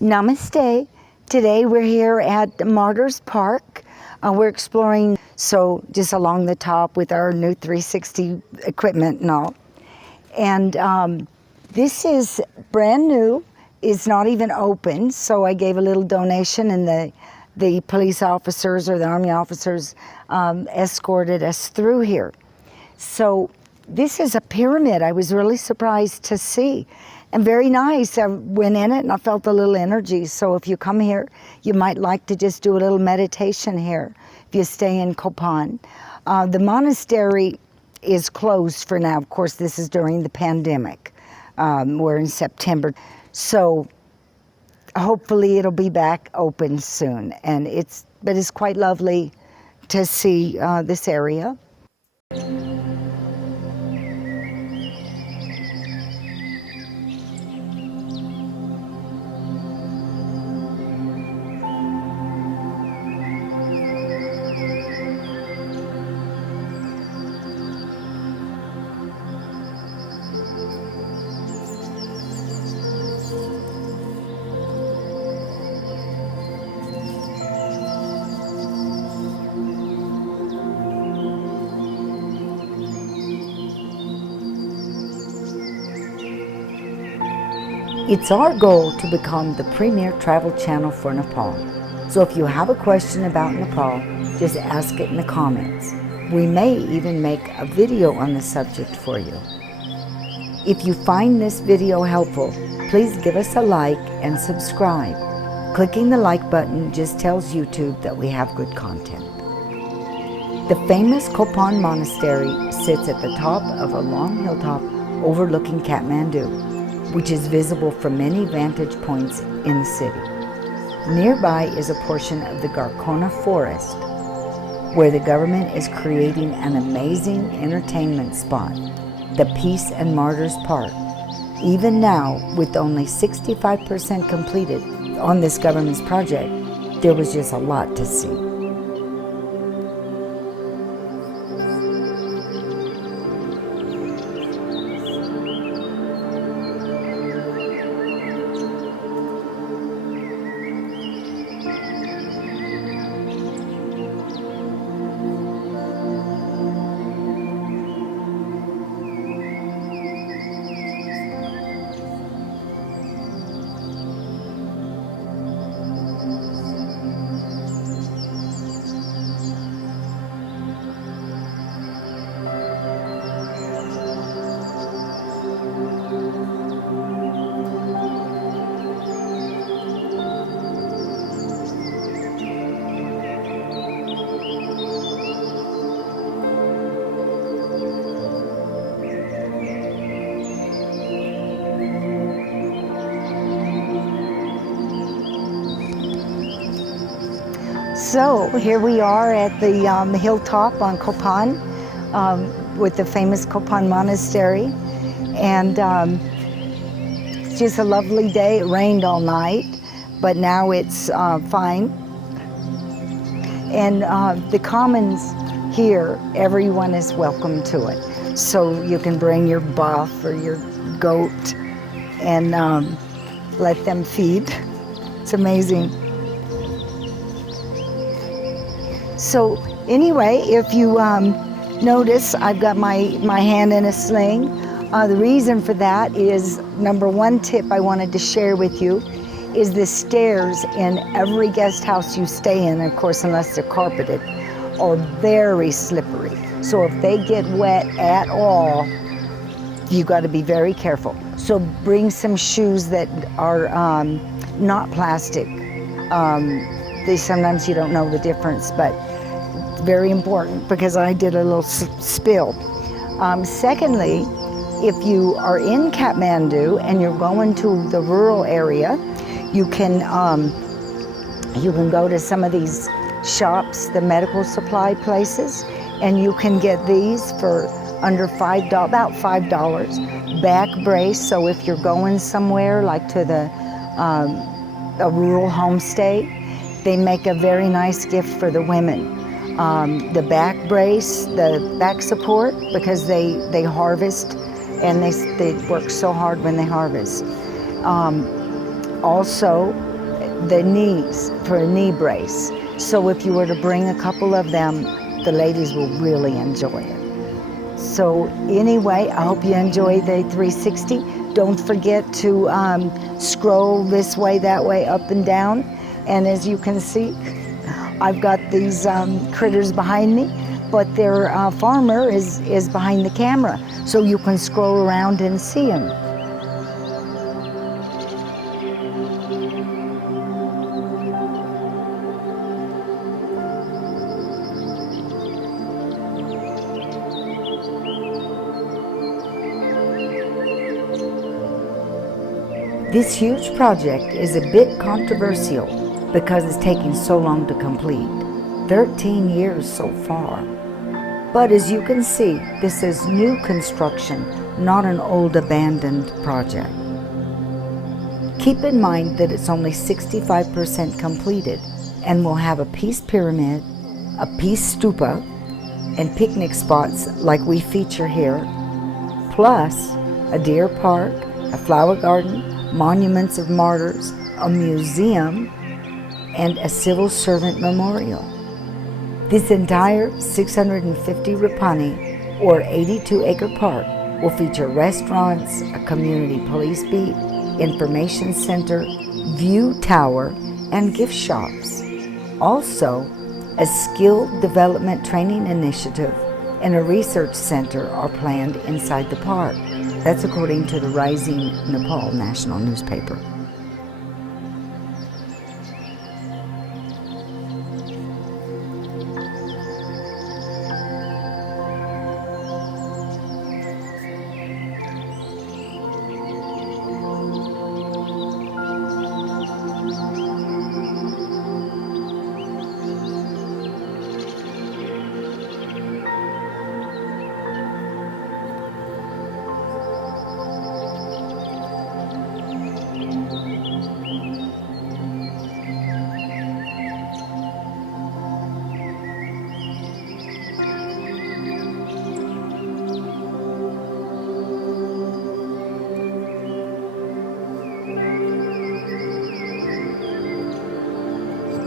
Namaste. Today we're here at Martyrs Park. We're exploring, so just along the top with our new 360 equipment and all. And this is brand new. It's not even open, so I gave a little donation, and the police officers or the army officers escorted us through here. So this is a pyramid I was really surprised to see. And very nice. I went in it and I felt a little energy. So if you come here, you might like to just do a little meditation here if you stay in Kopan. The monastery is closed for now. Of course, this is during the pandemic. We're in September. So hopefully it'll be back open soon. But it's quite lovely to see this area. It's our goal to become the premier travel channel for Nepal. So if you have a question about Nepal, just ask it in the comments. We may even make a video on the subject for you. If you find this video helpful, please give us a like and subscribe. Clicking the like button just tells YouTube that we have good content. The famous Kopan Monastery sits at the top of a long hilltop overlooking Kathmandu, which is visible from many vantage points in the city. Nearby is a portion of the Gokarna Forest, where the government is creating an amazing entertainment spot, the Peace and Martyrs Park. Even now, with only 65% completed on this government's project, there was just a lot to see. So here we are at the hilltop on Kopan with the famous Kopan Monastery, and it's just a lovely day. It rained all night, but now it's fine. And the commons here, everyone is welcome to it. So you can bring your buff or your goat and let them feed. It's amazing. So anyway, if you notice, I've got my hand in a sling. The reason for that is, number one tip I wanted to share with you is the stairs in every guest house you stay in, of course, unless they're carpeted, are very slippery. So if they get wet at all, you've got to be very careful. So bring some shoes that are not plastic. Sometimes you don't know the difference, but it's very important because I did a little spill. Secondly, if you are in Kathmandu and you're going to the rural area, you can go to some of these shops, the medical supply places, and you can get these for under $5, about $5. Back brace, so if you're going somewhere like to a rural homestay, they make a very nice gift for the women. The back brace, the back support, because they harvest and they work so hard when they harvest. Also, the knees for a knee brace. So if you were to bring a couple of them, the ladies will really enjoy it. So anyway, I hope you enjoy the 360. Don't forget to scroll this way, that way, up and down. And as you can see, I've got these critters behind me, but their farmer is behind the camera, so you can scroll around and see him. This huge project is a bit controversial because it's taking so long to complete, 13 years so far. But as you can see, this is new construction, not an old abandoned project. Keep in mind that it's only 65% completed and will have a peace pyramid, a peace stupa, and picnic spots like we feature here, plus a deer park, a flower garden, monuments of martyrs, a museum, and a civil servant memorial. This entire 650 Rapani, or 82-acre park, will feature restaurants, a community police beat, information center, view tower, and gift shops. Also, a skill development training initiative and a research center are planned inside the park. That's according to the Rising Nepal national newspaper.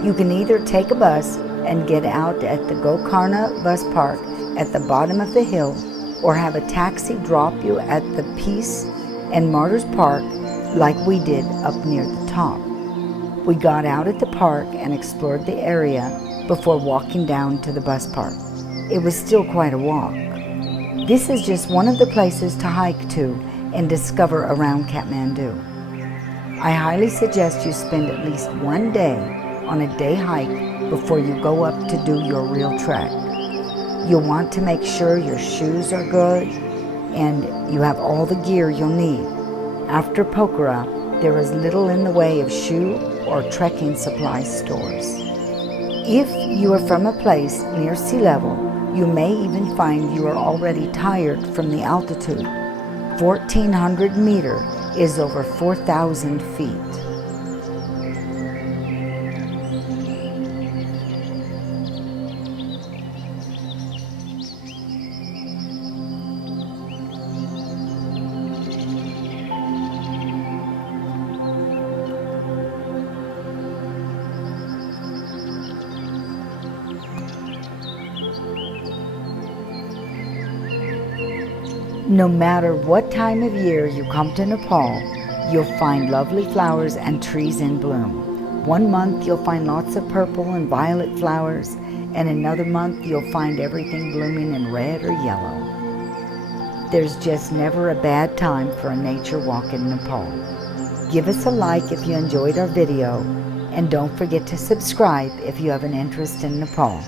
You can either take a bus and get out at the Gokarna Bus Park at the bottom of the hill, or have a taxi drop you at the Peace and Martyrs Park like we did up near the top. We got out at the park and explored the area before walking down to the bus park. It was still quite a walk. This is just one of the places to hike to and discover around Kathmandu. I highly suggest you spend at least one day on a day hike before you go up to do your real trek. You'll want to make sure your shoes are good and you have all the gear you'll need. After Pokhara, there is little in the way of shoe or trekking supply stores. If you are from a place near sea level, you may even find you are already tired from the altitude. 1,400 meters is over 4,000 feet. No matter what time of year you come to Nepal, you'll find lovely flowers and trees in bloom. One month you'll find lots of purple and violet flowers, and another month you'll find everything blooming in red or yellow. There's just never a bad time for a nature walk in Nepal. Give us a like if you enjoyed our video, and don't forget to subscribe if you have an interest in Nepal.